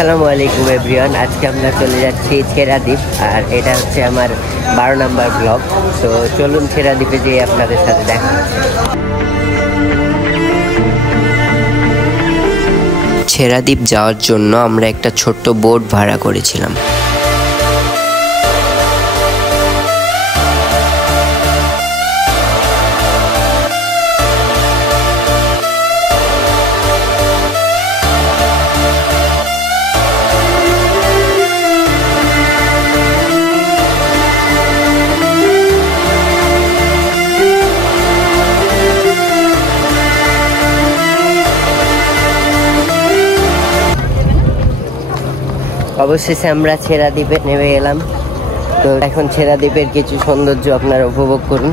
আসসালামু আলাইকুম এভরিওয়ান। আজকে আমরা চলে যাচ্ছি ছেড়াদ্বীপ, আর এটা হচ্ছে আমার 12 নম্বর ব্লগ। তো চলুন ছেড়াদ্বীপে যেয়ে আপনাদের সাথে দেখা। ছেড়াদ্বীপ যাওয়ার জন্য আমরা একটা ছোট্ট বোট ভাড়া করেছিলাম। অবশেষে আমরা ছেড়াদ্বীপে নেমে এলাম। তো এখন ছেড়াদ্বীপের কিছু সৌন্দর্য আপনারা উপভোগ করুন।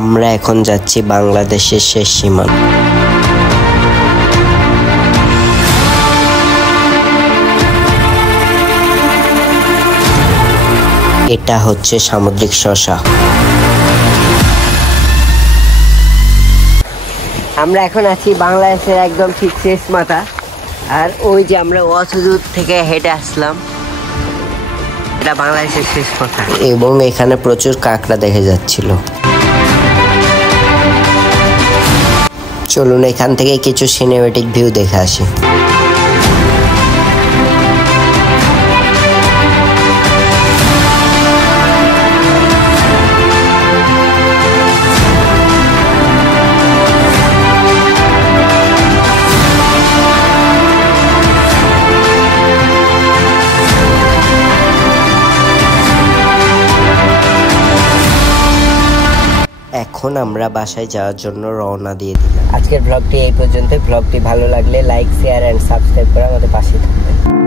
আমরা এখন যাচ্ছি বাংলাদেশের শেষ সীমান্ত। এটা হচ্ছে সামুদ্রিক শসা। আমরা এখন আছি বাংলাদেশের একদম ঠিক শেষ মাথা, আর ওই যে আমরা অসুদূর থেকে হেঁটে আসলাম, এটা বাংলাদেশের শেষ মাথা। এবং এখানে প্রচুর কাঁকড়া দেখে যাচ্ছিল। চলুন এখান থেকে কিছু সিনেমেটিক ভিউ দেখে আসি। এখন আমরা বাসায় যাওয়ার জন্য রওনা দিয়ে দিলাম। আজকের ব্লগটি এই পর্যন্ত। ব্লগটি ভালো লাগলে লাইক, শেয়ার এন্ড সাবস্ক্রাইব করে আমাদের পাশে থাকবেন।